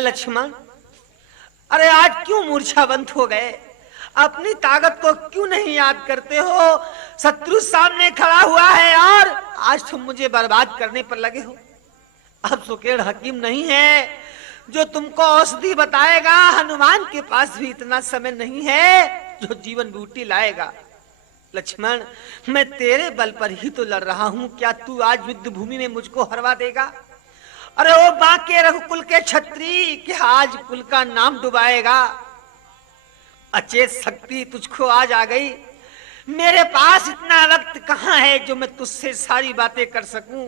लक्ष्मण, अरे आज क्यों मूर्छावंत हो गए? अपनी ताकत को क्यों नहीं याद करते हो? शत्रु सामने खड़ा हुआ है और आज तुम मुझे बर्बाद करने पर लगे हो। अब सुकेड़ हकीम नहीं है जो तुमको औषधि बताएगा। हनुमान के पास भी इतना समय नहीं है जो जीवन बूटी लाएगा। लक्ष्मण, मैं तेरे बल पर ही तो लड़ रहा हूं, क्या तू आज युद्ध भूमि में मुझको हरवा देगा? अरे ओ बांके रघुकुल के छत्री, क्या आज कुल का नाम डुबाएगा? अचेत शक्ति तुझको आज आ गई। मेरे पास इतना रक्त कहां है जो मैं तुझसे सारी बातें कर सकूं?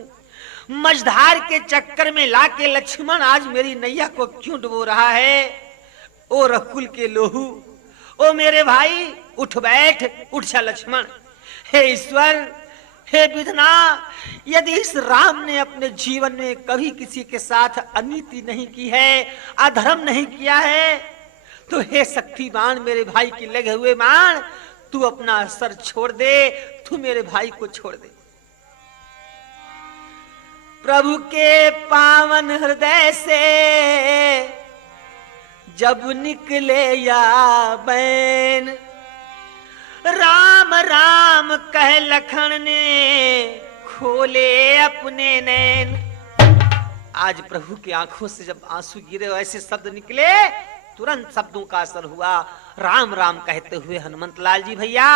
मझधार के चक्कर में लाके लक्ष्मण आज मेरी नैया को क्यों डुबो रहा है? ओ रघुकुल के लोहू, ओ मेरे भाई, उठ बैठ, उठ जा लक्ष्मण। हे ईश्वर, हे विधना, यदि इस राम ने अपने जीवन में कभी किसी के साथ अनीति नहीं की है, अधर्म नहीं किया है, तो हे शक्तिमान मेरे भाई की लगे हुए मान, तू अपना सर छोड़ दे, तू मेरे भाई को छोड़ दे। प्रभु के पावन हृदय से जब निकले या बैन, राम राम कह लखन ने खोले अपने नैन। आज प्रभु की आंखों से जब आंसू गिरे, ऐसे शब्द निकले, तुरंत शब्दों का असर हुआ। राम राम कहते हुए हनुमंत लाल जी भैया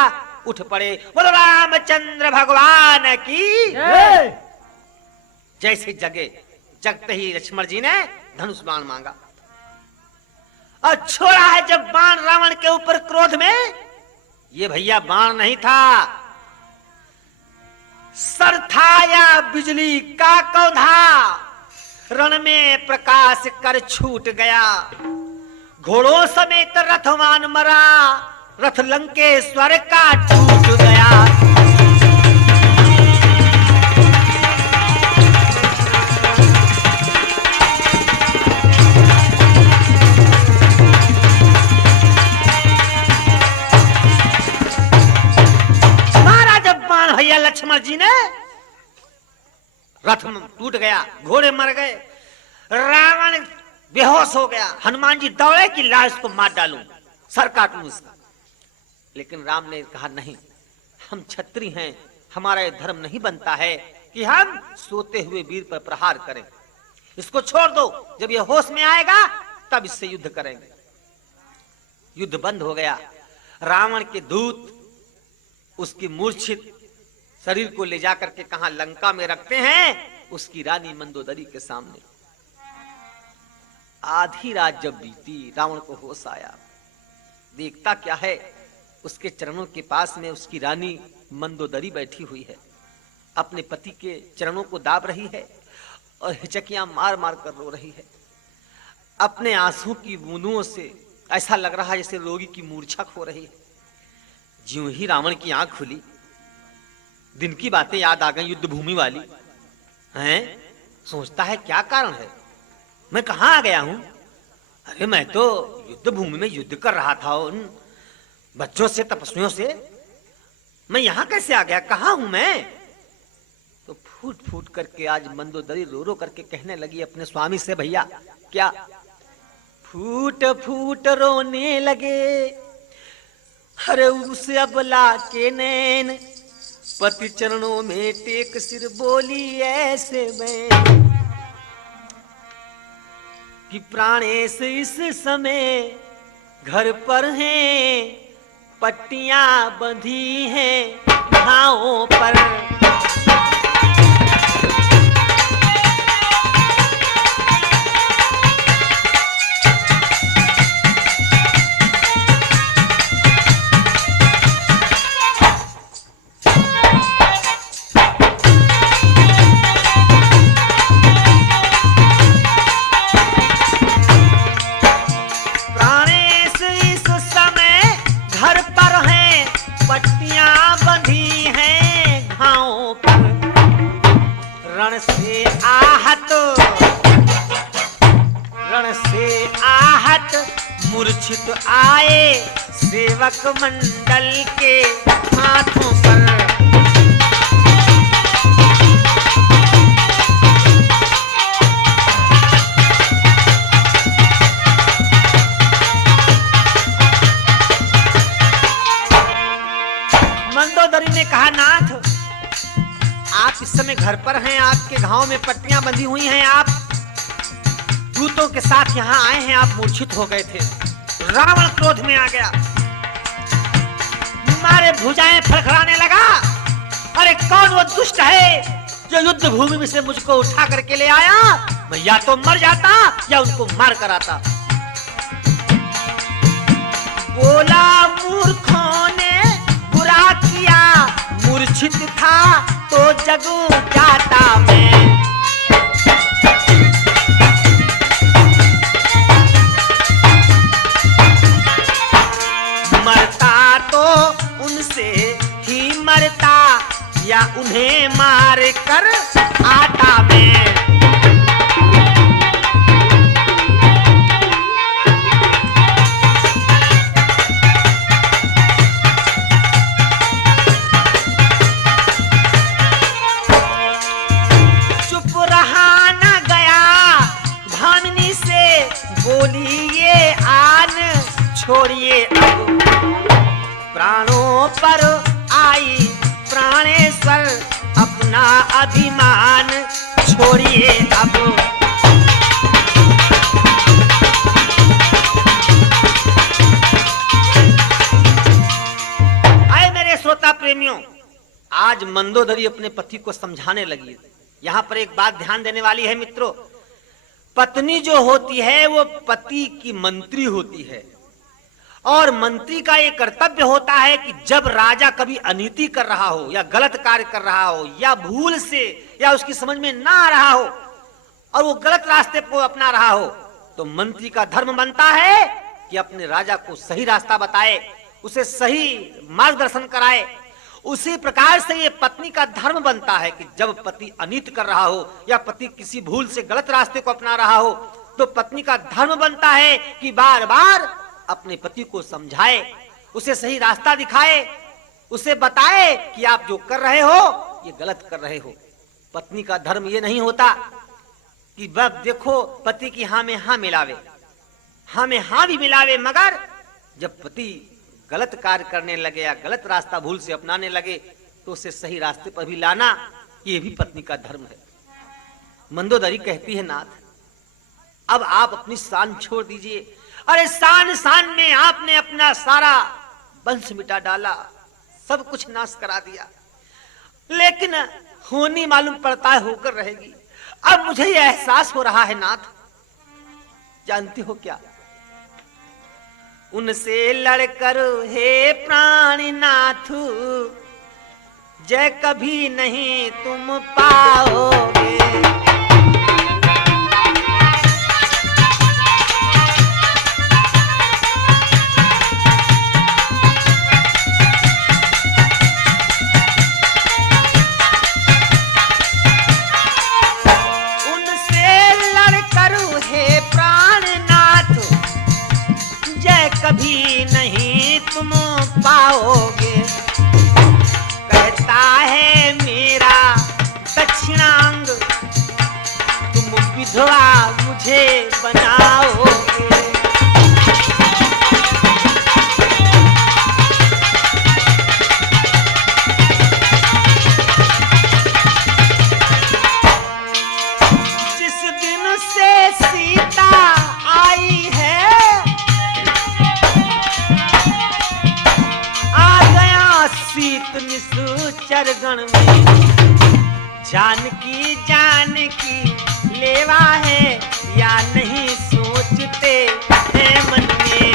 उठ पड़े। बोलो रामचंद्र भगवान की जय। जैसे जगते ही लक्ष्मण जी ने धनुष बाण मांगा और छोड़ा है जब बाण रावण के ऊपर क्रोध में। ये भैया बाण नहीं था, सर था या बिजली का कौधा, रण में प्रकाश कर छूट गया। घोड़ों समेत रथवान मरा, रथ लंकेश्वर का टूट गया। भैया लक्ष्मण जी ने, रथ टूट गया, घोड़े मर गए, रावण बेहोश हो गया। हनुमान जी दौड़े कि लाश को मार डालूं, सर काटूं उसका। लेकिन राम ने कहा नहीं, हम क्षत्रिय हैं, हमारा यह धर्म नहीं बनता है कि हम सोते हुए वीर पर प्रहार करें। इसको छोड़ दो, जब यह होश में आएगा तब इससे युद्ध करेंगे। युद्ध बंद हो गया। रावण के दूत उसकी मूर्छित शरीर को ले जाकर के कहां लंका में रखते हैं, उसकी रानी मंदोदरी के सामने। आधी रात जब बीती, रावण को होश आया, देखता क्या है, उसके चरणों के पास में उसकी रानी मंदोदरी बैठी हुई है, अपने पति के चरणों को दाब रही है और हिचकियां मार मार कर रो रही है। अपने आंसू की बूंदों से ऐसा लग रहा है जैसे रोगी की मूर्छा खो रही है। ज्यों ही रावण की आंख खुली, दिन की बातें याद आ गई, युद्ध भूमि वाली हैं। सोचता है क्या कारण है, मैं कहां आ गया हूं? अरे मैं तो युद्ध भूमि में युद्ध कर रहा था उन बच्चों से, तपस्वियों से। मैं यहां कैसे आ गया, कहां हूं मैं? तो फूट फूट करके आज मंदोदरी रो रो करके कहने लगी अपने स्वामी से, भैया क्या? फूट फूट रोने लगे, अरे उसे अबला के नैन, पति चरणों में टेक सिर बोली ऐसे मैं, कि प्राणेश इस समय घर पर हैं, पट्टियां बंधी हैं घावों पर। मूर्छित आए सेवक मंडल के हाथों पर। मंदोदरी ने कहा, नाथ आप इस समय घर पर हैं, आपके घाव में पट्टियां बंधी हुई हैं, आप दूतों के साथ यहाँ आए हैं, आप मूर्छित हो गए थे। रावण क्रोध में आ गया, मारे भुजाएं फड़फड़ाने लगा। अरे कौन वो दुष्ट है जो युद्ध भूमि में से मुझको उठा करके ले आया? मैं या तो मर जाता या उनको मार कर आता। बोला, मूर्खों ने बुरा किया, मूर्छित था तो जग जाता मैं। मरता तो उनसे ही मरता या उन्हें मार कर आता मैं। चुप रहा न गया भामिनी से, बोली ये आन छोड़िए अब, प्राणों पर आई प्राणेश्वर, अपना अभिमान छोड़िए अब। आए मेरे श्रोता प्रेमियों, आज मंदोदरी अपने पति को समझाने लगी। यहां पर एक बात ध्यान देने वाली है मित्रों, पत्नी जो होती है वो पति की मंत्री होती है, और मंत्री का ये कर्तव्य होता है कि जब राजा कभी अनीति कर रहा हो या गलत कार्य कर रहा हो या भूल से या उसकी समझ में ना आ रहा हो और वो गलत रास्ते को अपना रहा हो, तो मंत्री का धर्म बनता है कि अपने राजा को सही रास्ता बताए, उसे सही मार्गदर्शन कराए। उसी प्रकार से ये पत्नी का धर्म बनता है कि जब पति अनीति कर रहा हो या पति किसी भूल से गलत रास्ते को अपना रहा हो, तो पत्नी का धर्म बनता है कि बार बार अपने पति को समझाए, उसे सही रास्ता दिखाए, उसे बताए कि आप जो कर रहे हो ये गलत कर रहे हो। पत्नी का धर्म ये नहीं होता कि बस देखो पति की हाँ में हाँ मिलावे, हाँ में हाँ भी मिलावे, मगर जब पति गलत कार्य करने लगे या गलत रास्ता भूल से अपनाने लगे तो उसे सही रास्ते पर भी लाना, ये भी पत्नी का धर्म है। मंदोदरी कहती है, नाथ अब आप अपनी शान छोड़ दीजिए। अरे शान शान में आपने अपना सारा वंश मिटा डाला, सब कुछ नाश करा दिया, लेकिन होनी मालूम पड़ता है होकर रहेगी। अब मुझे यह एहसास हो रहा है नाथ, जानती हो क्या, उनसे लड़कर हे प्राणनाथ जय कभी नहीं तुम पाओगे। कभी नहीं तुम पाओगे, कहता है मेरा दक्षिणांग, तुम विधवा मुझे बनाओगे। जिस दिन से सीता आई है सीत निशुचर गण में, जानकी लेवा है या नहीं सोचते हैं मन में।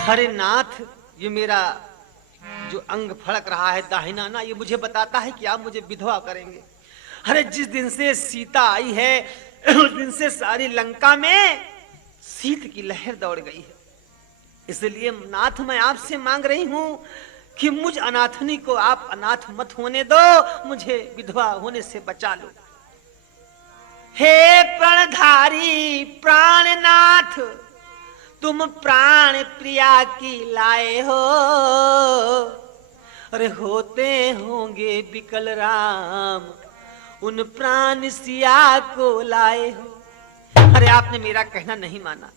हरे नाथ, ये मेरा जो अंग फड़क रहा है दाहिना ना, ये मुझे बताता है कि आप मुझे विधवा करेंगे। अरे जिस दिन से सीता आई है उस दिन से सारी लंका में शीत की लहर दौड़ गई है। इसलिए नाथ मैं आपसे मांग रही हूं कि मुझ अनाथनी को आप अनाथ मत होने दो, मुझे विधवा होने से बचा लो। हे प्रणधारी प्राणनाथ, तुम प्राण प्रिया की लाए हो, अरे होते होंगे बिकल राम, उन प्राण सिया को लाए हो। अरे अरे आपने मेरा कहना नहीं माना।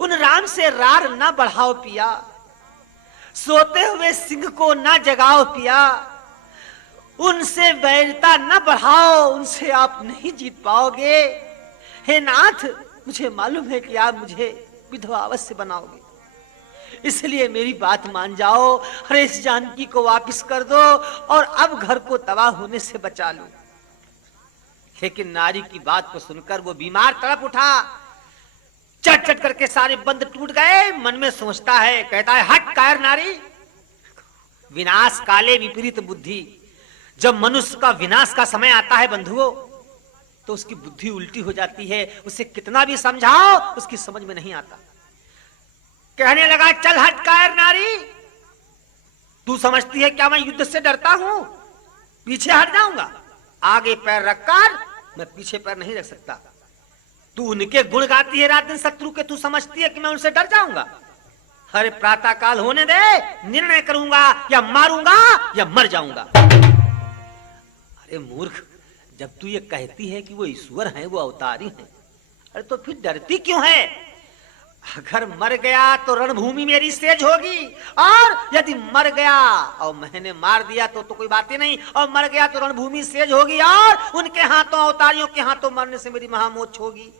उन राम से रार ना बढ़ाओ पिया, सोते हुए सिंह को ना जगाओ पिया, उनसे वैरता न बढ़ाओ, उनसे आप नहीं जीत पाओगे। हे नाथ, मुझे मालूम है कि आप मुझे विधवा अवश्य बनाओगे, इसलिए मेरी बात मान जाओ। अरे इस जानकी को वापस कर दो और अब घर को तबाह होने से बचा लो। लेकिन नारी की बात को सुनकर वो बीमार तड़प उठा, चट चट करके सारे बंद टूट गए। मन में सोचता है, कहता है, हट कायर नारी, विनाश काले विपरीत बुद्धि। जब मनुष्य का विनाश का समय आता है बंधुओं, तो उसकी बुद्धि उल्टी हो जाती है। उसे कितना भी समझाओ उसकी समझ में नहीं आता। कहने लगा, चल हट कायर नारी, तू समझती है क्या मैं युद्ध से डरता हूं? पीछे हट जाऊंगा, आगे पैर रखकर मैं पीछे पैर नहीं रख सकता। तू उनके गुण गाती है रात दिन शत्रु के, तू समझती है कि मैं उनसे डर जाऊंगा? अरे प्रातः काल होने दे, निर्णय करूंगा, या मारूंगा या मर जाऊंगा। अरे मूर्ख, जब तू ये कहती है कि वो ईश्वर हैं, वो अवतारी हैं, अरे तो फिर डरती क्यों है? अगर मर गया तो रणभूमि मेरी सेज होगी, और यदि मर गया और मैंने मार दिया तो कोई बात ही नहीं, और मर गया तो रणभूमि सेज होगी, और उनके हाथों, अवतारियों के हाथों मरने से मेरी महामोक्ष होगी।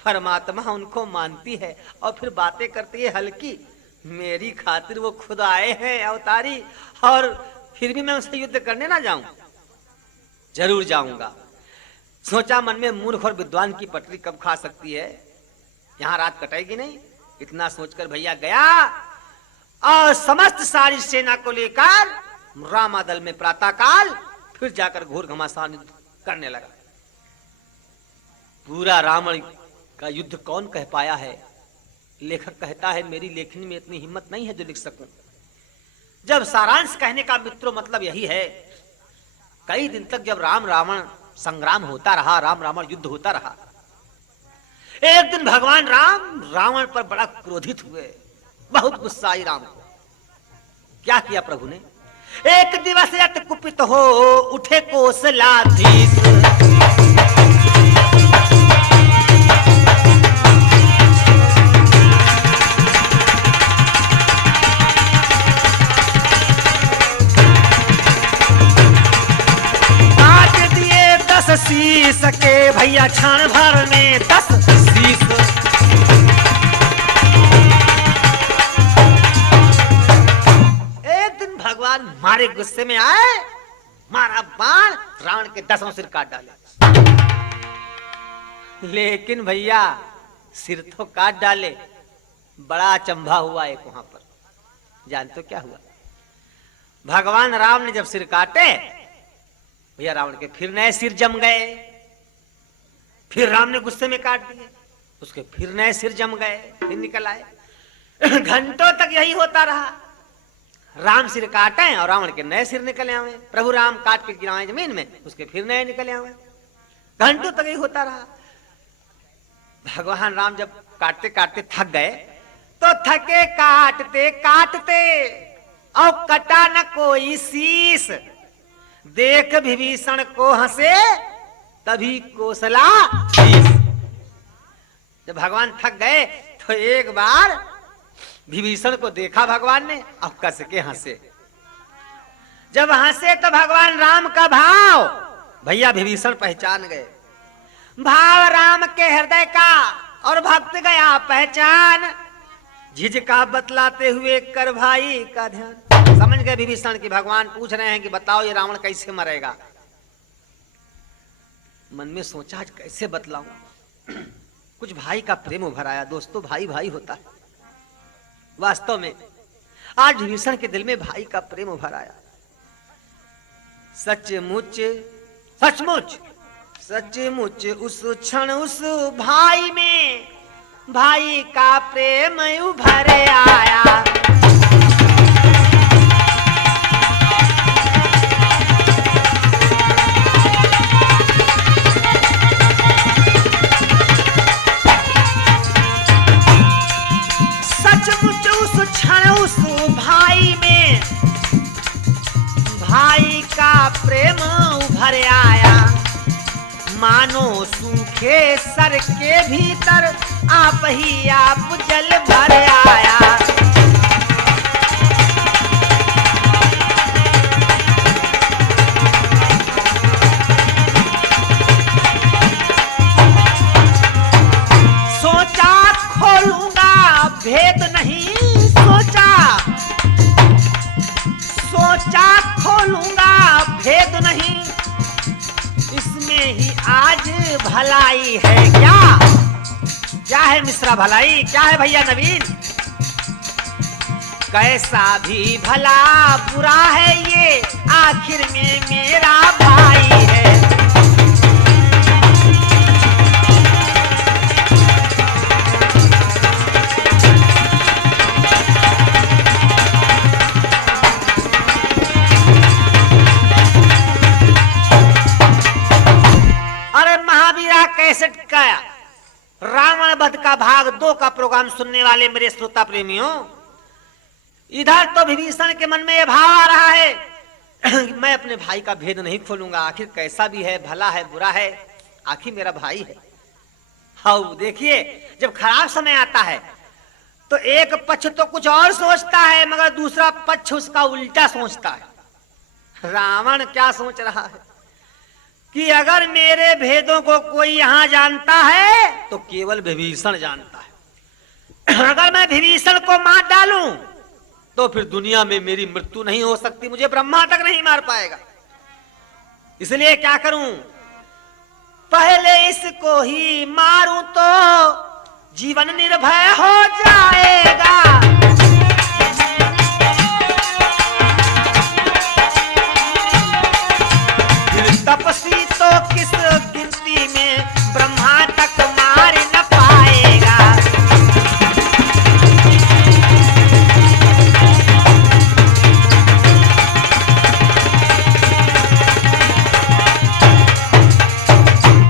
परमात्मा उनको मानती है और फिर बातें करती है हल्की। मेरी खातिर वो खुद आए हैं अवतारी, और फिर भी मैं उनसे युद्ध करने ना जाऊं? जरूर जाऊंगा। सोचा मन में, मूर्ख और विद्वान की पटरी कब खा सकती है, यहां रात कटेगी नहीं। इतना सोचकर भैया गया और समस्त सारी सेना को लेकर रामादल में प्रातःकाल फिर जाकर घोर घमासान करने लगा। पूरा रावण का युद्ध कौन कह पाया है? लेखक कहता है, मेरी लेखनी में इतनी हिम्मत नहीं है जो लिख सकूं। जब सारांश कहने का मित्रों मतलब यही है, कई दिन तक जब राम रावण संग्राम होता रहा, राम रावण युद्ध होता रहा, एक दिन भगवान राम रावण पर बड़ा क्रोधित हुए, बहुत गुस्सा आई राम को। क्या किया प्रभु ने? एक दिवस यत कुपित हो उठे कौशलाधीश, शीश के भैया क्षण भर में 10 शीश। एक दिन भगवान मारे गुस्से में आए, मारा बाण, रावण के 10 सिर काट डाले। लेकिन भैया सिर तो काट डाले, बड़ा अचंभा हुआ एक वहां पर। जानते हो क्या हुआ? भगवान राम ने जब सिर काटे, भैया रावण के फिर नए सिर जम गए। फिर राम ने गुस्से में काट दिए, उसके फिर नए सिर जम गए, फिर निकल आए। घंटों तक यही होता रहा। राम सिर काटे और रावण के नए सिर निकले आवे। प्रभु राम काट के गिराए जमीन में, उसके फिर नए निकले आवे। घंटों तक यही होता रहा। भगवान राम जब काटते काटते थक गए, तो थके काटते काटते और कटा न कोई शीश। देख विभीषण को हंसे तभी कौशलाधीश। जब भगवान थक गए तो एक बार विभीषण को देखा भगवान ने, अब कस के हंसे। जब हंसे तो भगवान राम का भाव भैया विभीषण पहचान गए। भाव राम के हृदय का और भक्त गया पहचान। झिझका बतलाते हुए कर भाई का ध्यान। समझ गए विभीषण की भगवान पूछ रहे हैं कि बताओ ये रावण कैसे मरेगा। मन में सोचा आज कैसे बतलाऊं। कुछ भाई का प्रेम उभर आया। दोस्तों, भाई भाई होता है। वास्तव में आज विभीषण के दिल में भाई का प्रेम उभर आया। सचमुच सचमुच सचमुच उस क्षण उस भाई में भाई का प्रेम उभर आया। उस भाई में भाई का प्रेम उभर आया। मानो सूखे केसर के भीतर आप ही आप जल भर आया। सोचा खोलूंगा भेद नहीं, सोचा खोलूंगा भेद नहीं, इसमें ही आज भलाई है। क्या है मिश्रा भलाई, क्या है भैया नवीन? कैसा भी भला बुरा है ये आखिर में मेरा भाई है। कैसेट का रावण वध का भाग 2 का प्रोग्राम सुनने वाले मेरे श्रोता प्रेमियों, इधर तो विभीषण के मन में यह भाव आ रहा है मैं अपने भाई का भेद नहीं खोलूंगा, आखिर कैसा भी है, भला है बुरा है, आखिर मेरा भाई है। हाँ देखिए, जब खराब समय आता है तो एक पक्ष तो कुछ और सोचता है मगर दूसरा पक्ष उसका उल्टा सोचता है। रावण क्या सोच रहा है कि अगर मेरे भेदों को कोई यहां जानता है तो केवल विभीषण जानता है। अगर मैं विभीषण को मार डालूं तो फिर दुनिया में मेरी मृत्यु नहीं हो सकती, मुझे ब्रह्मा तक नहीं मार पाएगा। इसलिए क्या करूं, पहले इसको ही मारूं तो जीवन निर्भय हो जाएगा। तपस्वी तो किस गिनती में ब्रह्मा तक मार न पाएगा।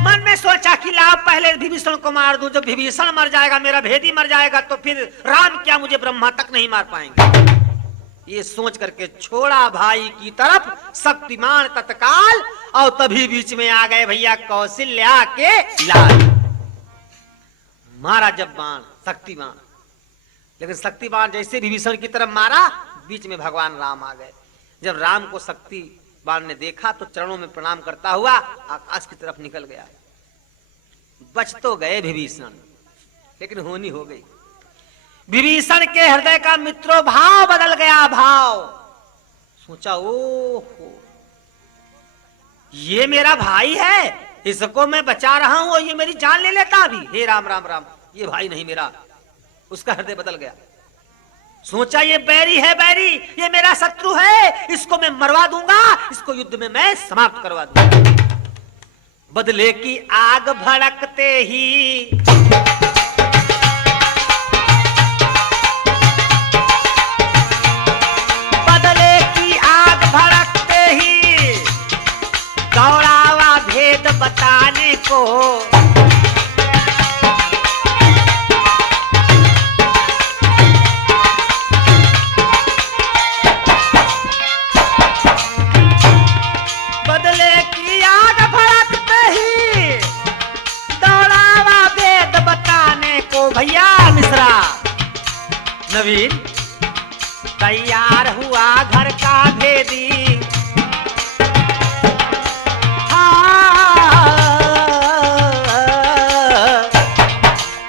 मन में सोचा कि लाओ पहले विभीषण को मार दूं, जब विभीषण मर जाएगा, मेरा भेदी मर जाएगा, तो फिर राम क्या मुझे ब्रह्मा तक नहीं मार पाएंगे। ये सोच करके छोड़ा भाई की तरफ शक्तिमान तत्काल, और तभी बीच में आ गए भैया कौशल्या के लाल। मारा जब बाण शक्तिमान, लेकिन शक्तिमान जैसे विभीषण की तरफ मारा, बीच में भगवान राम आ गए। जब राम को शक्तिमान ने देखा तो चरणों में प्रणाम करता हुआ आकाश की तरफ निकल गया। बच तो गए विभीषण, लेकिन होनी हो गई। विभीषण के हृदय का मित्रों भाव बदल गया। भाव सोचा, ओहो ये मेरा भाई है, इसको मैं बचा रहा हूं और ये मेरी जान ले लेता अभी। हे राम राम राम, ये भाई नहीं मेरा। उसका हृदय बदल गया। सोचा ये बैरी है, बैरी, ये मेरा शत्रु है, इसको मैं मरवा दूंगा, इसको युद्ध में मैं समाप्त करवा दूंगा। बदले की आग भड़कते ही दौड़ावा भेद बताने को। बदले की आग भड़कते ही दौड़ावा भेद बताने को। भैया मिश्रा नवीन तैयार हुआ घर का भेदी,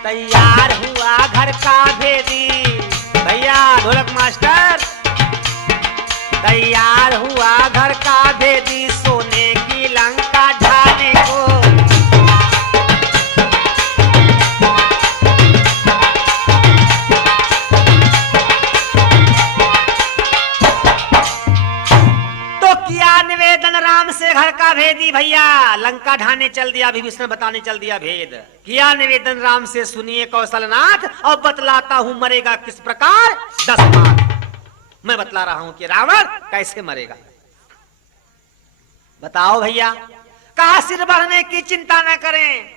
तैयार हुआ घर का भेदी। भैया ढोलक मास्टर, तैयार हुआ घर का भेदी, सोने की लंका ढाने को। तो किया निवेदन राम से घर का भेदी, भैया लंका ढाने चल दिया, विभीषण बताने चल दिया भेद। किया निवेदन राम से, सुनिए कौशलनाथ, और बतलाता हूं मरेगा किस प्रकार। 10 बार मैं बतला रहा हूं कि रावण कैसे मरेगा। बताओ भैया, कहा सिर बढ़ने की चिंता ना करें,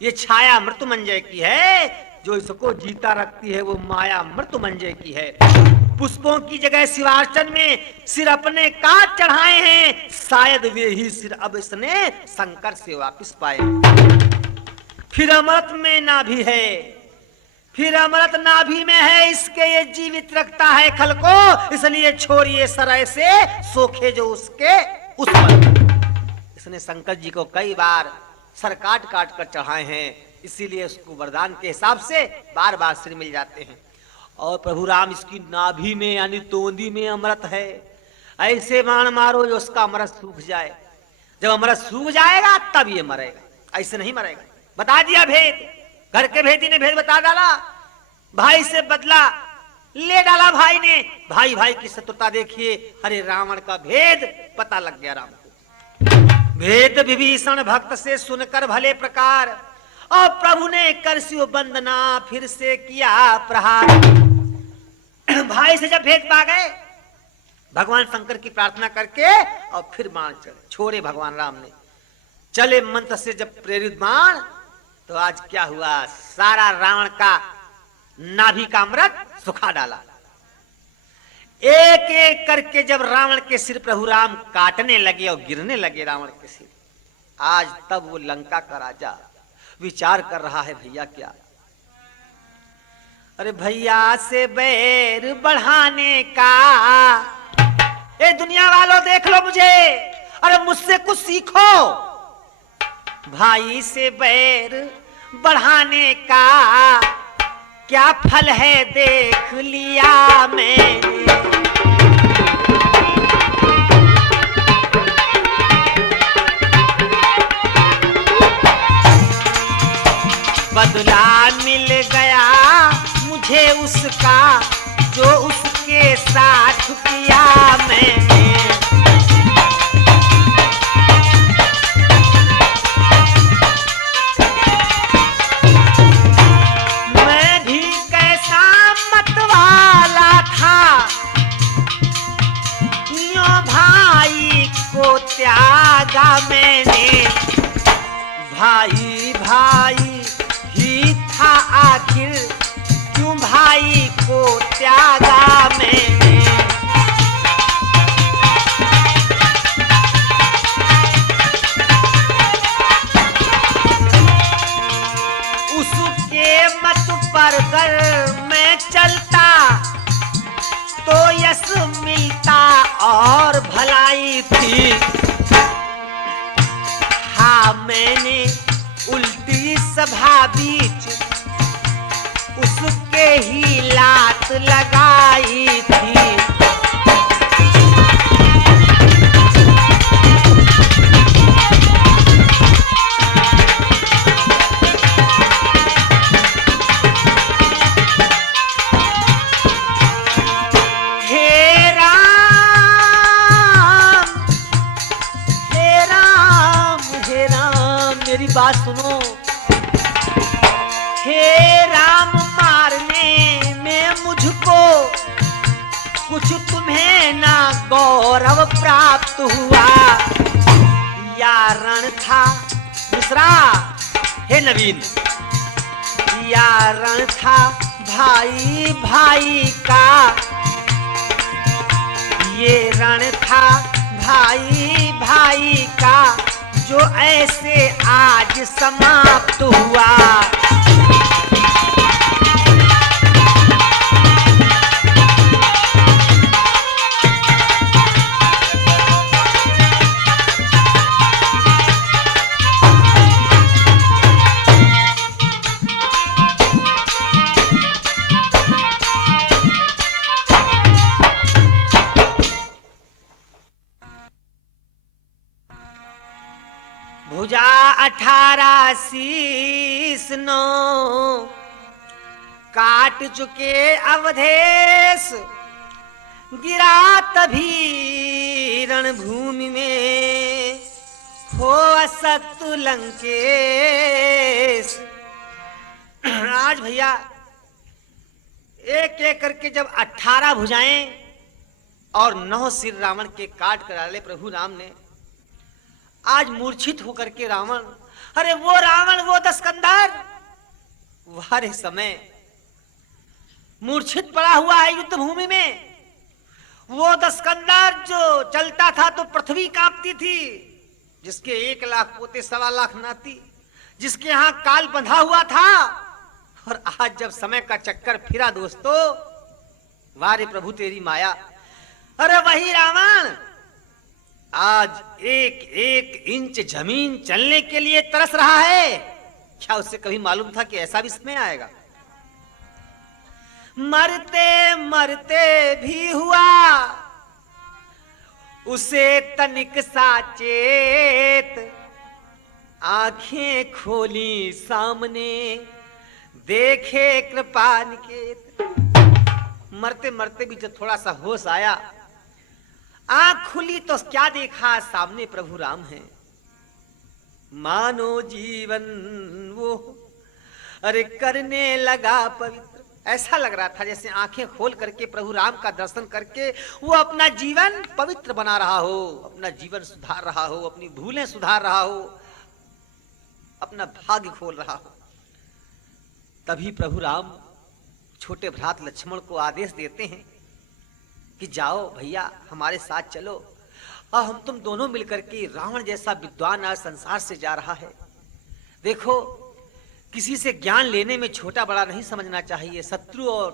ये छाया मृत्युंजय की है, जो इसको जीता रखती है वो माया मृत्युंजय की है। पुष्पों की जगह शिवार्चन में सिर अपने काट चढ़ाए हैं, शायद वे ही सिर अब इसने शंकर से वापस पाए। फिर अमृत में नाभि है, फिर अमृत नाभि में है, इसके ये जीवित रखता है खल को, इसलिए छोड़िए सराय से सोखे जो उसके उस पर। इसने शंकर जी को कई बार सर काट काट कर चढ़ाए हैं, इसीलिए उसको वरदान के हिसाब से बार बार सिर मिल जाते हैं। और प्रभु राम इसकी नाभि में यानी तोंदी में अमृत है, ऐसे बाण मारो जो उसका अमृत सूख जाए। जब अमृत सूख जाएगा तब ये मरेगा, ऐसे नहीं मरेगा। बता दिया भेद, घर के भेदी ने भेद बता डाला, भाई से बदला ले डाला भाई ने। भाई भाई की शत्रुता देखिए, अरे रावण का भेद पता लग गया राम को। भेद विभीषण भक्त से सुनकर भले प्रकार, और प्रभु ने करस्यो वंदना फिर से किया प्रहार। भाई से जब भेद पा गए, भगवान शंकर की प्रार्थना करके और फिर बाण छोड़े भगवान राम ने। चले मंत्र से जब प्रेरित बाण, तो आज क्या हुआ, सारा रावण का नाभि का अमृत सुखा डाला। एक एक करके जब रावण के सिर प्रभु राम काटने लगे और गिरने लगे रावण के सिर, आज तब वो लंका का राजा विचार कर रहा है, भैया क्या, अरे भैया से बैर बढ़ाने का, ए दुनिया वालों देख लो मुझे, अरे मुझसे कुछ सीखो। भाई से बैर बढ़ाने का क्या फल है देख लिया मैंने। बदला मिल गया मुझे उसका जो उसके साथ किया मैंने। मैं भी कैसा मतवाला था, यूं भाई को त्यागा मैंने। भाई भाई ही था आखिर, क्यों भाई को त्यागा मैंने। उसके मत पर अगर मैं चलता तो यश मिलता और भलाई थी। हाँ मैंने उल्टी सभा बीच उसके ही लात लगाई थी। हे राम, हे राम, मेरी बात सुनो। हे राम मारने में मुझको कुछ तुम्हें ना गौरव प्राप्त हुआ। या रण था दूसरा, हे नवीन, या रण था भाई भाई का, ये रण था भाई भाई का जो ऐसे आज समाप्त हुआ। भुजा 18 शीस 9 काट चुके अवधेश, गिरा तभी रणभूमि में हो असत लंकेश। आज भैया एक एक करके जब 18 भुजाएं और 9 सिर रावण के काट कर डाले प्रभु राम ने। आज मूर्छित होकर के रावण, अरे वो रावण, वो दशकंधर वारे समय मूर्छित पड़ा हुआ है युद्ध भूमि में। वो दस्कंदर जो चलता था तो पृथ्वी कांपती थी, जिसके 1 लाख पोते 1.25 लाख नाती, जिसके यहाँ काल बंधा हुआ था। और आज जब समय का चक्कर फिरा दोस्तों, वारे प्रभु तेरी माया, अरे वही रावण आज 1-1 इंच जमीन चलने के लिए तरस रहा है। क्या उससे कभी मालूम था कि ऐसा भी समय आएगा? मरते मरते भी हुआ उसे तनिक साचेत, आंखें खोली सामने देखे कृपा निकेत। मरते मरते भी जब थोड़ा सा होश आया, आंख खुली तो क्या देखा? सामने प्रभु राम हैं। मानो जीवन वो अरे करने लगा पवित्र। ऐसा लग रहा था जैसे आंखें खोल करके प्रभु राम का दर्शन करके वो अपना जीवन पवित्र बना रहा हो, अपना जीवन सुधार रहा हो, अपनी भूलें सुधार रहा हो, अपना भाग्य खोल रहा हो। तभी प्रभु राम छोटे भ्रात लक्ष्मण को आदेश देते हैं कि जाओ भैया हमारे साथ चलो, और हम तुम दोनों मिलकर के रावण जैसा विद्वान आज संसार से जा रहा है। देखो, किसी से ज्ञान लेने में छोटा बड़ा नहीं समझना चाहिए, शत्रु और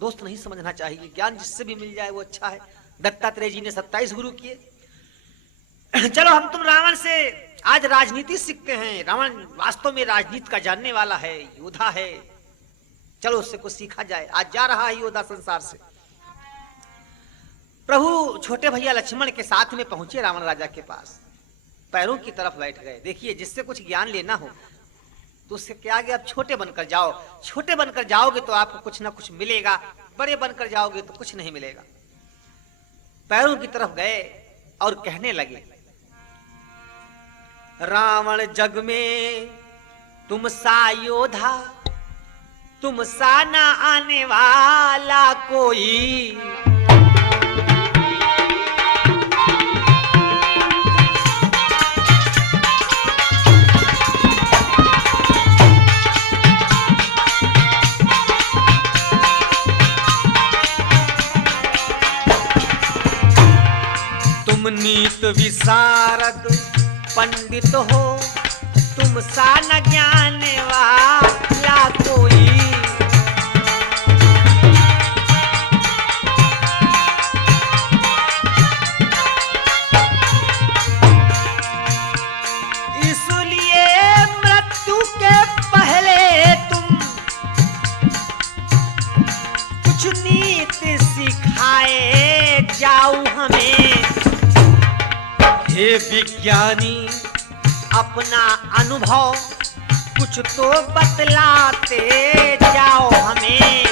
दोस्त नहीं समझना चाहिए। ज्ञान जिससे भी मिल जाए वो अच्छा है। दत्तात्रेय जी ने 27 गुरु किए। चलो हम तुम रावण से आज राजनीति सीखते हैं। रावण वास्तव में राजनीति का जानने वाला है, योद्धा है। चलो उससे कुछ सीखा जाए। आज जा रहा है योद्धा संसार से। प्रभु छोटे भैया लक्ष्मण के साथ में पहुंचे रावण राजा के पास, पैरों की तरफ बैठ गए। देखिए, जिससे कुछ ज्ञान लेना हो तो उससे क्या गया, आप छोटे बनकर जाओ। छोटे बनकर जाओगे तो आपको कुछ ना कुछ मिलेगा, बड़े बनकर जाओगे तो कुछ नहीं मिलेगा। पैरों की तरफ गए और कहने लगे, रावण जग में तुम सा योद्धा, तुम सा ना आने वाला कोई। तुम नीत विशारद पंडित हो, तुम सा न ज्ञान वाला कोई। इसलिए मृत्यु के पहले तुम कुछ नीति सिखाए जाओ हमें। हे विज्ञानी, अपना अनुभव कुछ तो बतलाते जाओ हमें।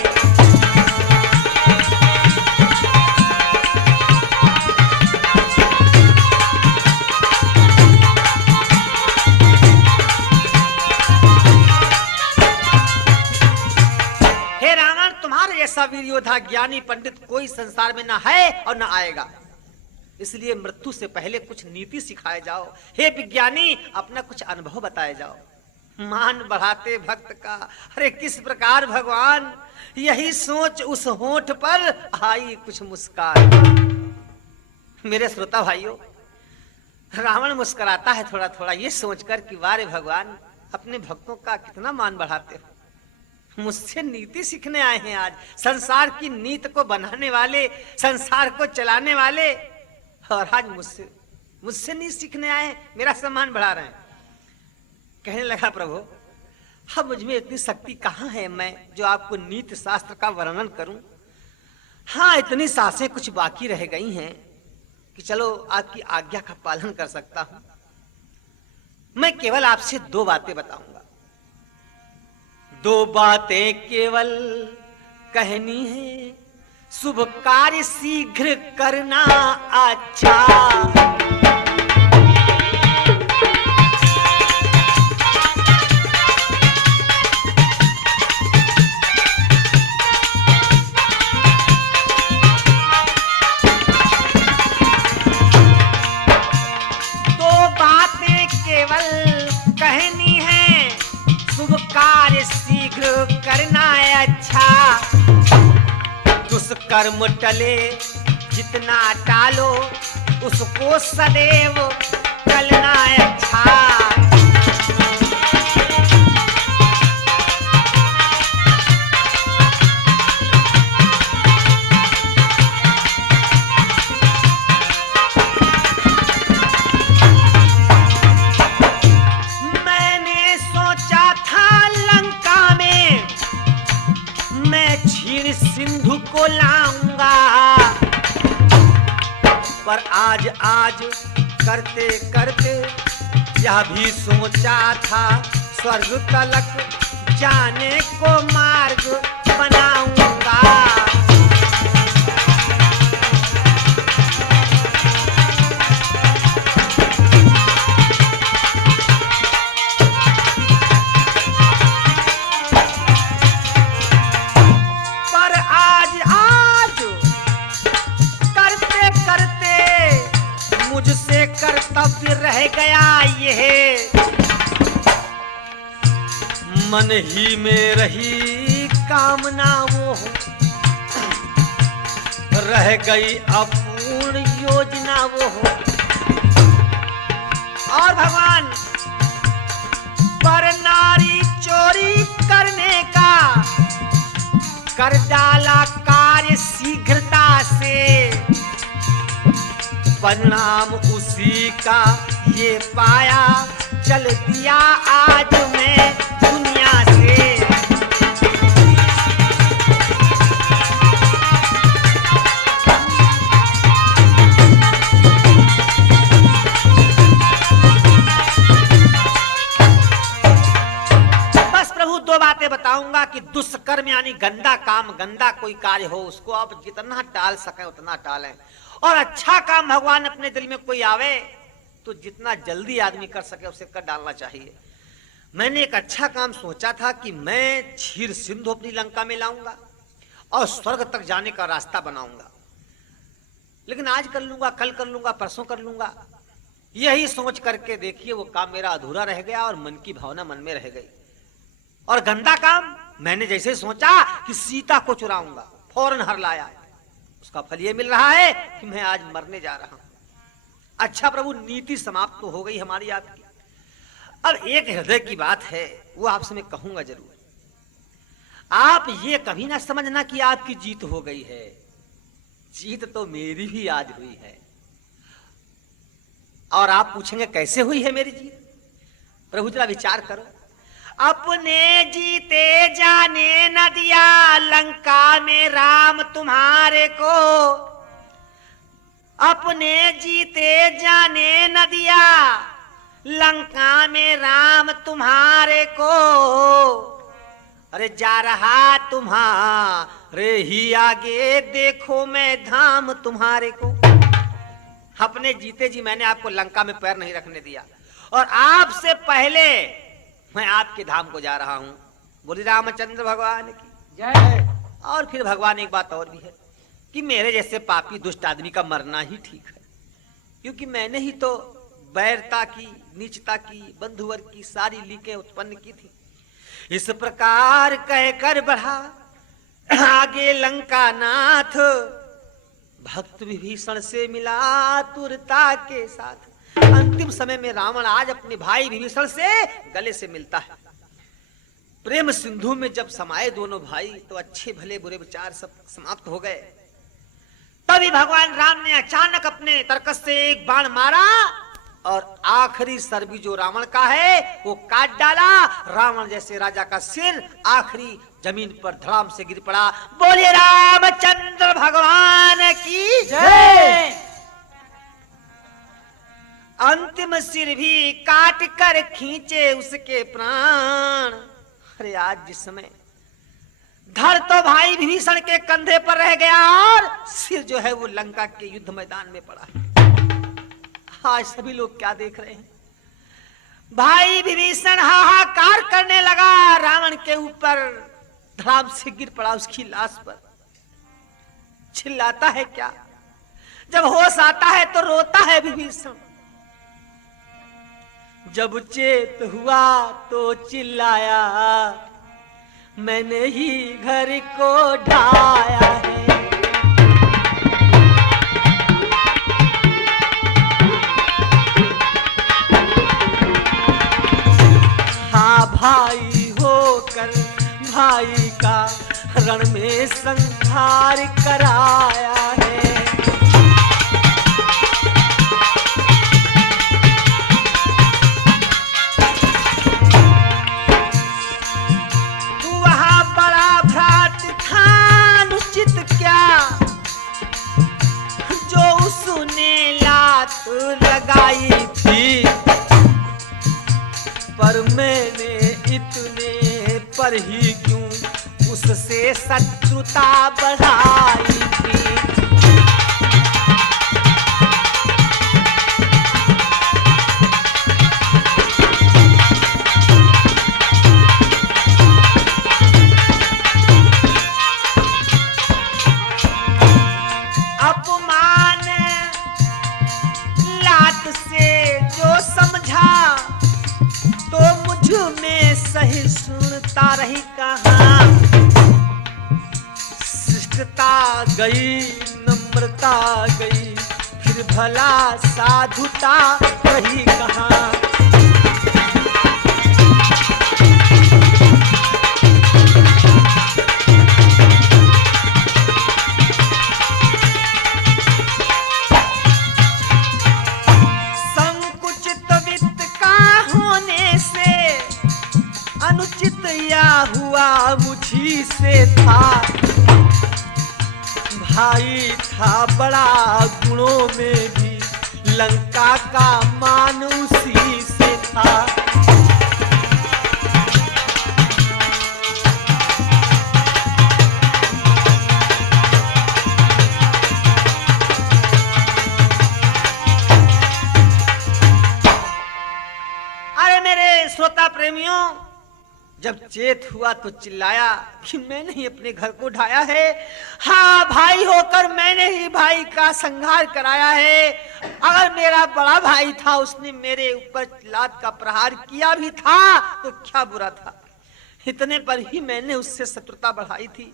हे रावण, तुम्हारे जैसा वीर योद्धा ज्ञानी पंडित कोई संसार में ना है और ना आएगा। इसलिए मृत्यु से पहले कुछ नीति सिखाए जाओ। हे विज्ञानी, अपना कुछ अनुभव बताए जाओ। मान बढ़ाते भक्त का, अरे किस प्रकार भगवान, यही सोच उस होंठ पर आई कुछ मुस्कान। मेरे श्रोता भाइयों, रावण मुस्कुराता है थोड़ा थोड़ा ये सोचकर कि वारे भगवान, अपने भक्तों का कितना मान बढ़ाते हो। मुझसे नीति सीखने आए हैं आज, संसार की नीति को बनाने वाले, संसार को चलाने वाले, और आज मुझसे नहीं सीखने आए, मेरा सम्मान बढ़ा रहे हैं। कहने लगा, प्रभु अब मुझ में इतनी शक्ति कहाँ है मैं जो आपको नीति शास्त्र का वर्णन करूं। हाँ, इतनी सांसें कुछ बाकी रह गई हैं कि चलो आपकी आज्ञा का पालन कर सकता हूं। मैं केवल आपसे 2 बातें बताऊंगा। 2 बातें केवल कहनी है, शुभ कार्य शीघ्र करना अच्छा। करना है अच्छा, दुष्कर्म टले जितना टालो उसको सदैव चलना अच्छा। मैंने सोचा था लंका में मैं क्षीर सिंधु को लाऊंगा, पर आज करते करते यह भी सोचा था स्वर्ग तलक जाने को मार्ग बनाऊंगा। पर आज करते करते मुझसे कर्तव्य रह गया यह, मन ही में रही कामना वो रह गई अपूर्ण योजना वो। और भगवान पर नारी चोरी करने का कर डाला कार्य शीघ्रता से, परिणाम उसी का ये पाया चल दिया आज मैं दुनिया से। बस प्रभु दो बातें बताऊंगा कि दुष्कर्म यानी गंदा काम, गंदा कोई कार्य हो उसको आप जितना टाल सकें उतना टालें, और अच्छा काम भगवान अपने दिल में कोई आवे तो जितना जल्दी आदमी कर सके उसे कर डालना चाहिए। मैंने एक अच्छा काम सोचा था कि मैं क्षीर सिंधु अपनी लंका में लाऊंगा और स्वर्ग तक जाने का रास्ता बनाऊंगा, लेकिन आज कर लूंगा, कल कर लूंगा, परसों कर लूंगा। यही सोच करके देखिए वो काम मेरा अधूरा रह गया और मन की भावना मन में रह गई। और गंदा काम मैंने जैसे सोचा कि सीता को चुराऊंगा, फौरन हर लाया, उसका फल ये मिल रहा है कि मैं आज मरने जा रहा हूं। अच्छा प्रभु, नीति समाप्त तो हो गई हमारी आपकी। अब एक हृदय की बात है, वो आपसे मैं कहूंगा जरूर। आप ये कभी ना समझना कि आपकी जीत हो गई है, जीत तो मेरी भी आज हुई है। और आप पूछेंगे कैसे हुई है मेरी जीत? प्रभु जरा विचार करो। अपने जीते जाने न दिया लंका में राम तुम्हारे को, अपने जीते जाने न दिया लंका में राम तुम्हारे को। अरे जा रहा तुम्हारे ही आगे देखो मैं धाम तुम्हारे को। अपने जीते जी मैंने आपको लंका में पैर नहीं रखने दिया, और आपसे पहले मैं आपके धाम को जा रहा हूं। बोली रामचंद्र भगवान की जय। और फिर भगवान एक बात और भी है कि मेरे जैसे पापी दुष्ट आदमी का मरना ही ठीक है, क्योंकि मैंने ही तो बैरता की, नीचता की, बंधुवर की सारी लीकें उत्पन्न की थी। इस प्रकार कहकर बढ़ा आगे लंका नाथ, भक्त विभीषण से मिला तुरता के साथ। अंतिम समय में रावण आज अपने भाई विभीषण से गले से मिलता है। प्रेम सिंधु में जब समाये दोनों भाई तो अच्छे भले बुरे विचार सब समाप्त हो गए। तभी भगवान राम ने अचानक अपने तरकस से एक बाण मारा और आखिरी सर भी जो रावण का है वो काट डाला। रावण जैसे राजा का सिर आखिरी जमीन पर धड़ाम से गिर पड़ा। बोले रामचंद्र भगवान की जय। अंतिम सिर भी काट कर खींचे उसके प्राण। अरे आज जिस समय धड़ तो भाई विभीषण के कंधे पर रह गया और सिर जो है वो लंका के युद्ध मैदान में पड़ा है। आज सभी लोग क्या देख रहे हैं? भाई विभीषण हाहाकार करने लगा, रावण के ऊपर धड़ाम से गिर पड़ा उसकी लाश पर। चिल्लाता है क्या? जब होश आता है तो रोता है विभीषण। जब चेत हुआ तो चिल्लाया, मैंने ही घर को ढाया है। कर भाई का रण में संहार कराया है। वहाँ बड़ा भ्रात था अनुचित क्या, जो उसने लात लगाई थी, पर मैंने इतने पर ही क्यों उससे शत्रुता बढ़ाई थी। अपमान लात से जो समझा, तो मुझ में सहिष्णुता रही कहाँ। शिष्टता गई, नम्रता गई, फिर भला साधुता रही कहाँ। संकुचित वित्त का होने से अनुचित या हुआ मुझी से था। भाई था बड़ा गुणों में भी, लंका का मान उसी से था। अरे मेरे श्रोता प्रेमियों, जब चेत हुआ तो चिल्लाया कि मैंने ही अपने घर को ढाया है। हाँ, भाई होकर मैंने ही भाई का संहार कराया है। अगर मेरा बड़ा भाई था, उसने मेरे ऊपर लात का प्रहार किया भी था तो क्या बुरा था। इतने पर ही मैंने उससे शत्रुता बढ़ाई थी।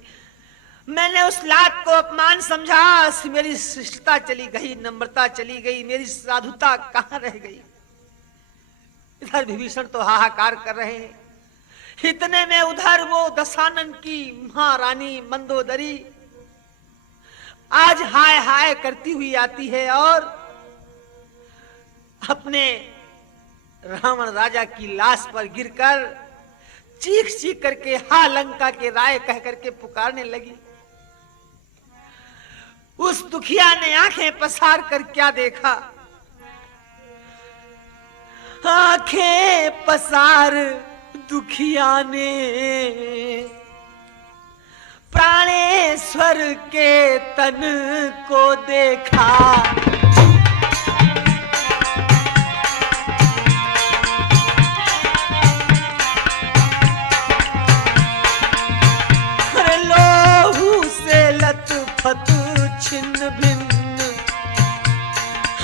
मैंने उस लात को अपमान समझा। मेरी शिष्टता चली गई, नम्रता चली गई, मेरी साधुता कहाँ रह गई। इधर विभीषण तो हाहाकार कर रहे हैं, इतने में उधर वो दशानन की महारानी मंदोदरी आज हाय हाय करती हुई आती है और अपने रावण राजा की लाश पर गिरकर चीख चीख करके हा लंका के राय कह करके पुकारने लगी। उस दुखिया ने आंखें पसार कर क्या देखा, आंखें पसार दुखिया ने प्राणेश्वर के तन को देखा। लोहू से लथपथ छिन्न भिन्न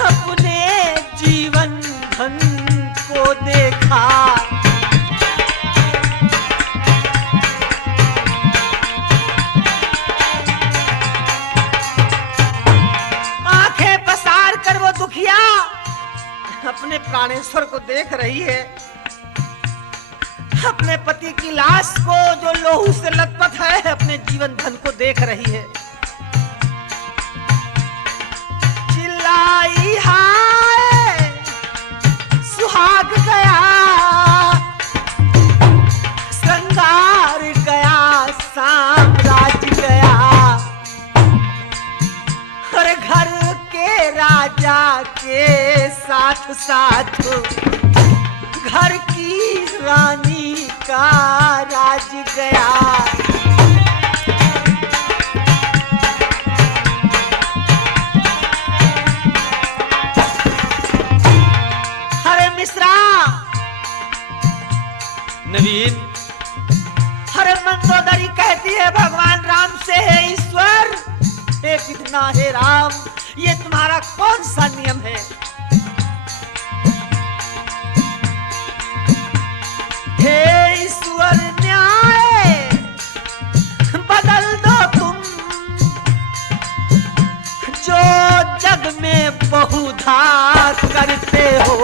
अपने जीवन धन को देखा। दुखिया अपने प्राणेश्वर को देख रही है, अपने पति की लाश को जो लोहू से लथपथ है, अपने जीवन धन को देख रही है। चिल्लाई हाय सुहाग गया, श्रृंगार गया, साम्राज्य गया, हर घर राजा के साथ साथ घर की रानी का राज गया। हरे मिश्रा नवीन, हरे मंदोदरी कहती है भगवान राम से है ईश्वर, हे कितना है राम, ये तुम्हारा कौन सा नियम है। हे ईश्वर न्याय बदल दो तुम, जो जग में बहुधा करते हो।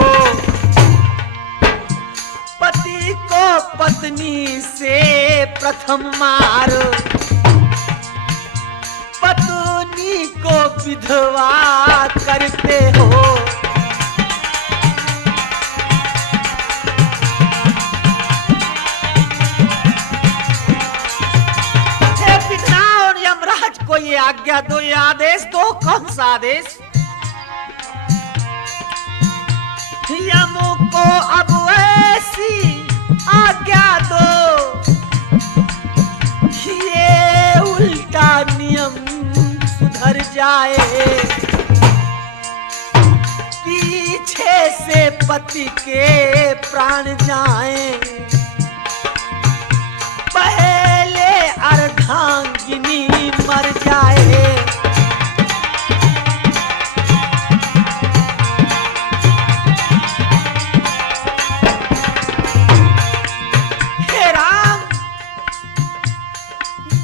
पति को पत्नी से प्रथम मार, पत्नी को विधवा करते हो। हे पिता और यमराज को ये आज्ञा दो, ये आदेश दो। कौन सा आदेश? यमों को अब ऐसी आज्ञा दो, ये उल्टा नियम सुधर जाए, पीछे से पति के प्राण जाएं, पहले अर्धांगिनी मर जाए।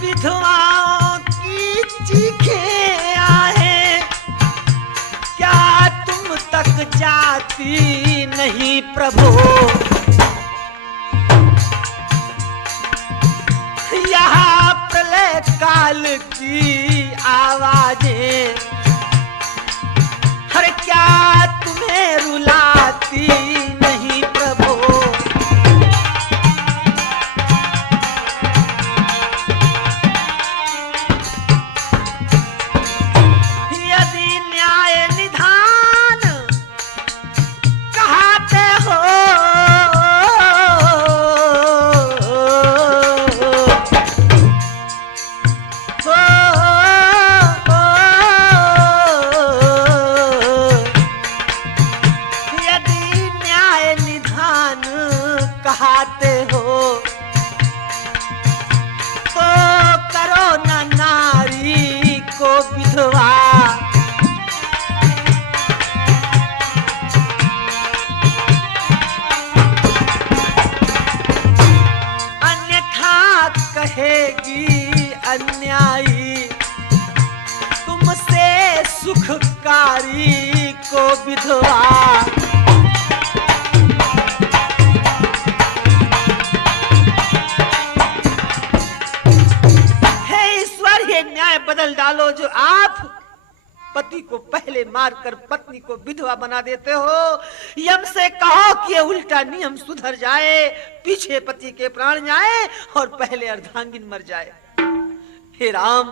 विधवाओं की चीखें आए, क्या तुम तक जाती नहीं प्रभु? यहाँ प्रलय काल की आवाजें, हर क्या तुम्हें रुलाती नहीं प्रभु? अन्यायी तुमसे सुखकारी को विधवा, हे ईश्वर ये न्याय बदल डालो जो आप पति को पहले मारकर पत्नी को विधवा बना देते हो। यम से कहो कि ये उल्टा नियम सुधर जाए, पीछे पति के प्राण जाए और पहले अर्धांगिन मर जाए। हे राम,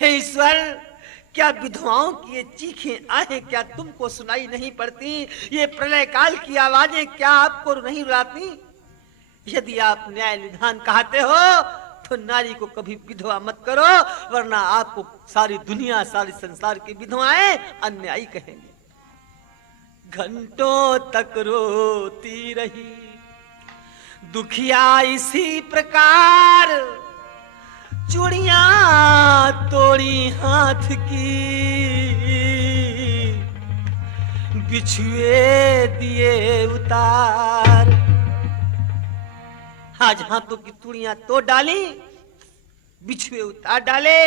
हे ईश्वर, क्या विधवाओं की ये चीखें आहें क्या तुमको सुनाई नहीं पड़ती? ये प्रलय काल की आवाजें क्या आपको नहीं रुलाती? यदि आप न्याय निधान कहते हो तो नारी को कभी विधवा मत करो, वरना आपको सारी दुनिया, सारी संसार की विधवाएं अन्यायी कहेंगे। घंटों तक रोती रही दुखिया इसी प्रकार, चूड़ियां तोड़ी हाथ की, बिछुए दिए उतार। आज हाथों की चूड़ियां तोड़ डाली, बिछुए उतार डाले।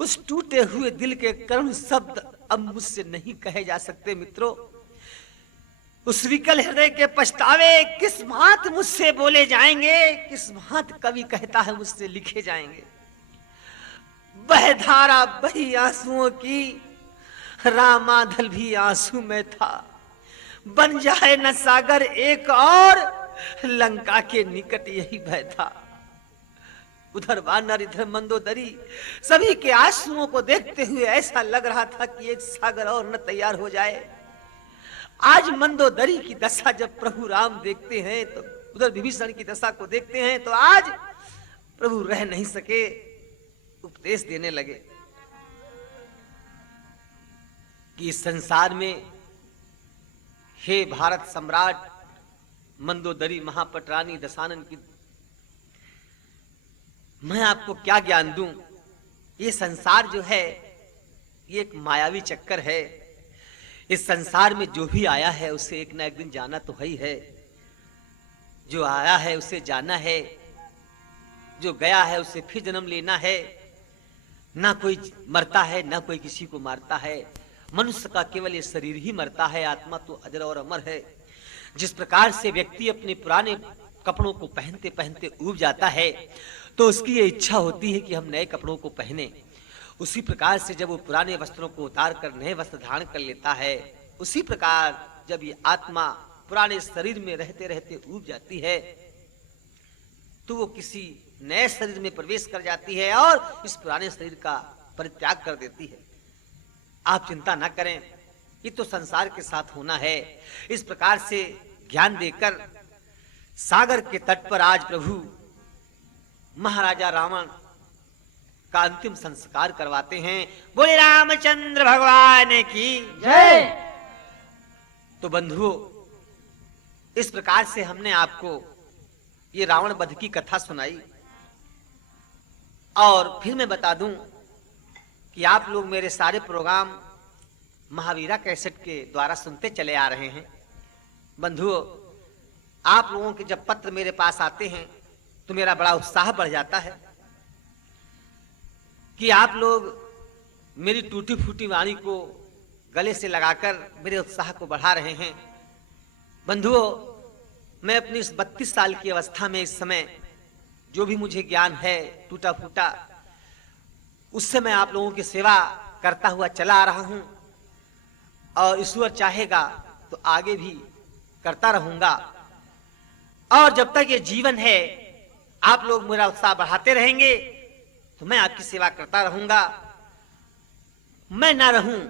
उस टूटे हुए दिल के करुण शब्द अब मुझसे नहीं कहे जा सकते मित्रों। उस विकल हृदय के पछतावे किस भांत मुझसे बोले जाएंगे, किस भांत कवि कहता है मुझसे लिखे जाएंगे। बह धारा बही आंसुओं की, रामाधल भी आंसू में था। बन जाए न सागर एक और, लंका के निकट यही भय था। उधर वानर, इधर मंदोदरी, सभी के आंसुओं को देखते हुए ऐसा लग रहा था कि एक सागर और न तैयार हो जाए। आज मंदोदरी की दशा जब प्रभु राम देखते हैं तो उधर विभीषण की दशा को देखते हैं तो आज प्रभु रह नहीं सके, उपदेश देने लगे कि इस संसार में हे भारत सम्राट मंदोदरी महापटरानी दशानन की, मैं आपको क्या ज्ञान दूं? ये संसार जो है ये एक मायावी चक्कर है। इस संसार में जो भी आया है उसे एक ना एक दिन जाना तो है ही है। जो आया है उसे जाना है, जो गया है उसे फिर जन्म लेना है। ना कोई मरता है, ना कोई किसी को मारता है। मनुष्य का केवल ये शरीर ही मरता है, आत्मा तो अजर और अमर है। जिस प्रकार से व्यक्ति अपने पुराने कपड़ों को पहनते पहनते ऊब जाता है, तो उसकी ये इच्छा होती है कि हम नए कपड़ों को पहने। उसी प्रकार से जब वो पुराने वस्त्रों को उतार कर नए वस्त्र धारण कर लेता है, उसी प्रकार जब ये आत्मा पुराने शरीर में रहते रहते ऊब जाती है, तो वो किसी नए शरीर में प्रवेश कर जाती है और इस पुराने शरीर का परित्याग कर देती है। आप चिंता ना करें, ये तो संसार के साथ होना है। इस प्रकार से ज्ञान देकर सागर के तट पर आज प्रभु महाराजा रावण का अंतिम संस्कार करवाते हैं। बोले रामचंद्र भगवान की जय। तो बंधुओं, इस प्रकार से हमने आपको ये रावण वध की कथा सुनाई। और फिर मैं बता दूं कि आप लोग मेरे सारे प्रोग्राम महावीरा कैसेट के द्वारा सुनते चले आ रहे हैं। बंधुओं, आप लोगों के जब पत्र मेरे पास आते हैं तो मेरा बड़ा उत्साह बढ़ जाता है कि आप लोग मेरी टूटी फूटी वाणी को गले से लगाकर मेरे उत्साह को बढ़ा रहे हैं। बंधुओं, मैं अपनी इस 32 साल की अवस्था में इस समय जो भी मुझे ज्ञान है टूटा फूटा, उससे मैं आप लोगों की सेवा करता हुआ चला आ रहा हूं और ईश्वर चाहेगा तो आगे भी करता रहूंगा। और जब तक ये जीवन है, आप लोग मेरा उत्साह बढ़ाते रहेंगे तो मैं आपकी सेवा करता रहूंगा। मैं ना रहूं,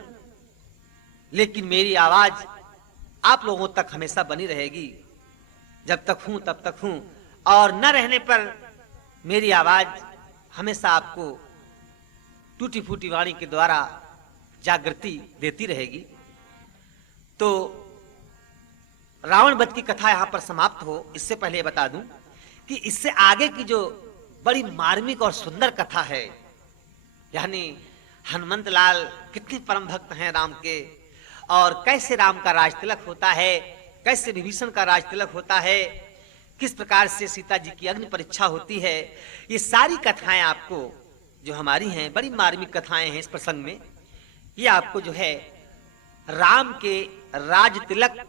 लेकिन मेरी आवाज आप लोगों तक हमेशा बनी रहेगी। जब तक हूं तब तक हूं, और न रहने पर मेरी आवाज हमेशा आपको टूटी फूटी वाणी के द्वारा जागृति देती रहेगी। तो रावण वध की कथा यहां पर समाप्त हो, इससे पहले बता दूं कि इससे आगे की जो बड़ी मार्मिक और सुंदर कथा है, यानी हनुमंत लाल कितने परम भक्त हैं राम के, और कैसे राम का राज तिलक होता है, कैसे विभीषण का राज तिलक होता है, किस प्रकार से सीता जी की अग्नि परीक्षा होती है, ये सारी कथाएं आपको जो हमारी हैं, बड़ी मार्मिक कथाएं हैं इस प्रसंग में, ये आपको जो है राम के राज तिलक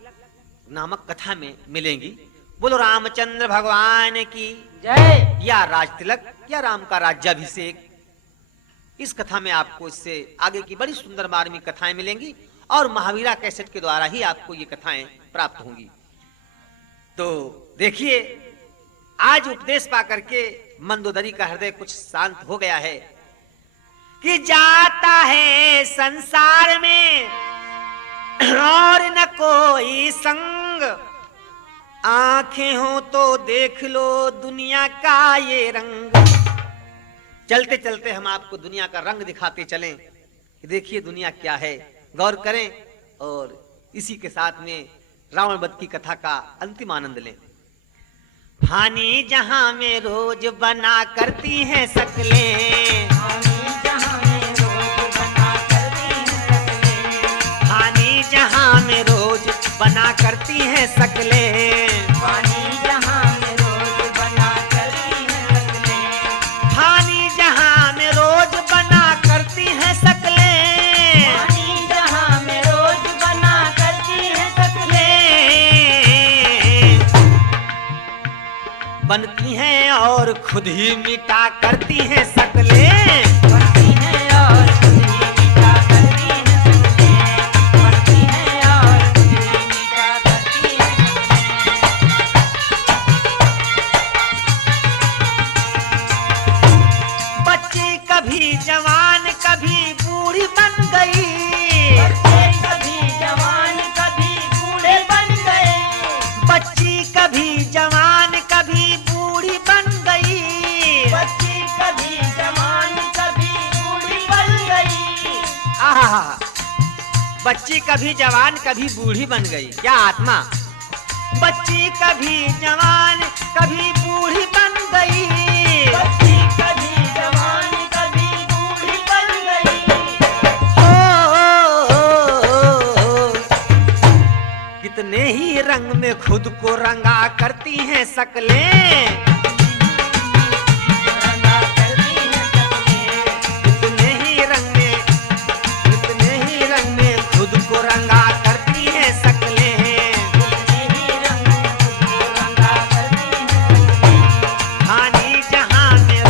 नामक कथा में मिलेंगी। बोलो रामचंद्र भगवान की जय। या राज तिलक या राम का राज्याभिषेक, इस कथा में आपको इससे आगे की बड़ी सुंदर मार्मिक कथाएं मिलेंगी और महावीरा कैसेट के द्वारा ही आपको ये कथाएं प्राप्त होंगी। तो देखिए, आज उपदेश पा करके मंदोदरी का हृदय कुछ शांत हो गया है कि जाता है संसार में और न कोई संग, आंखें हो तो देख लो दुनिया का ये रंग। चलते चलते हम आपको दुनिया का रंग दिखाते चलें कि देखिए दुनिया क्या है, गौर करें और इसी के साथ में रावण वध की कथा का अंतिम आनंद लें। फानी जहां में रोज बना करती हैं शकलें, फानी जहां में रोज बना करती हैं शकलें, पानी जहां में रोज बना करती है शकलें, फानी जहां में रोज बना करती हैं शकलें, पानी जहां में रोज बना करती है शकलें, बनती हैं और खुद ही मिटा करती हैं शकलें, बनती है और खुद ही मिटा करती है शकलें, बनती है और खुद ही मिटा करती है शकलें। बच्ची कभी जवान कभी बूढ़ी बन गई, बच्चे कभी जवान कभी बूढ़े बन गए, बच्ची कभी जवान कभी बूढ़ी बन गई, बच्ची कभी जवान कभी बूढ़ी बन गई, आहा, बच्ची कभी जवान कभी बूढ़ी बन गई, क्या आत्मा। बच्ची कभी जवान कभी बूढ़ी बन गई, बच्ची कभी जवान कभी बूढ़ी बन गई, हो, कितने ही रंग में खुद को रंगा करती हैं शकलें, रंगा करती है शकलें, कितने ही रंग में, कितने ही रंग में खुद को रंगा करती हैं शकलें, कितने ही रंग को रंगा करती है शकलें, फानी जहां में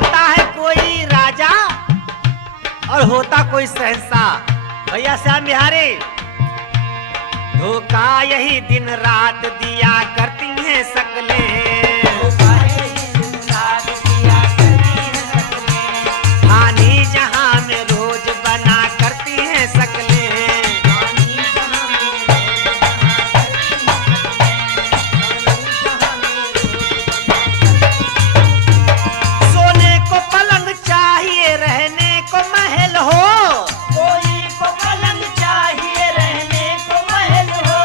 होता है कोई राजा और होता कोई शहंशाह। भैया श्याम बिहारी, धोखा यही दिन रात दिया करती हैं शकलें, धोखा यही दिन रात दिया करती हैं शकलें, हानि जहां में रोज बना करती हैं शकलें, हानि जहां में रोज बना करती हैं शकलें, हानि जहां में रोज बना करती हैं। सोने को पलंग चाहिए रहने को महल हो, कोई को पलंग चाहिए रहने को महल हो,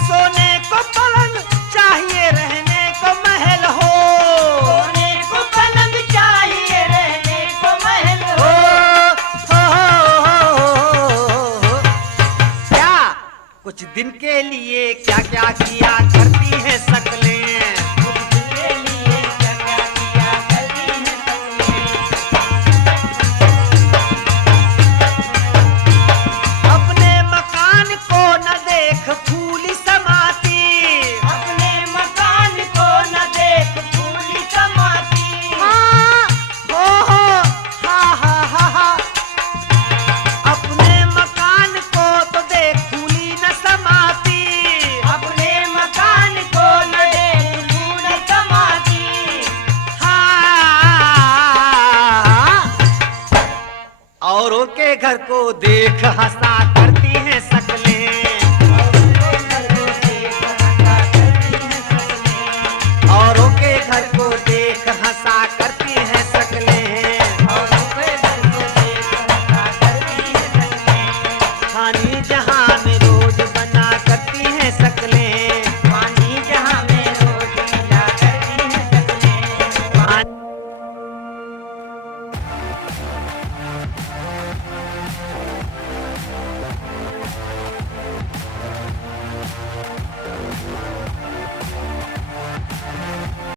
सोने को पलंग चाहिए रहने को महल हो, सोने को पलंग चाहिए रहने को महल हो, हो। हो। क्या कुछ दिन के लिए क्या क्या किया करती है शकलें, कुछ दिन के लिए क्या क्या किया करती हैं शकलें, अपने मकान को न देख फूली समाती, अपने मकान को न देख फूली समाती, हाँ, हो, हा, हा, हा, हा। अपने मकान को तो देख फूली न समाती, अपने मकान को न देख फूली समाती, हाँ, औरों के घर को देख हंसा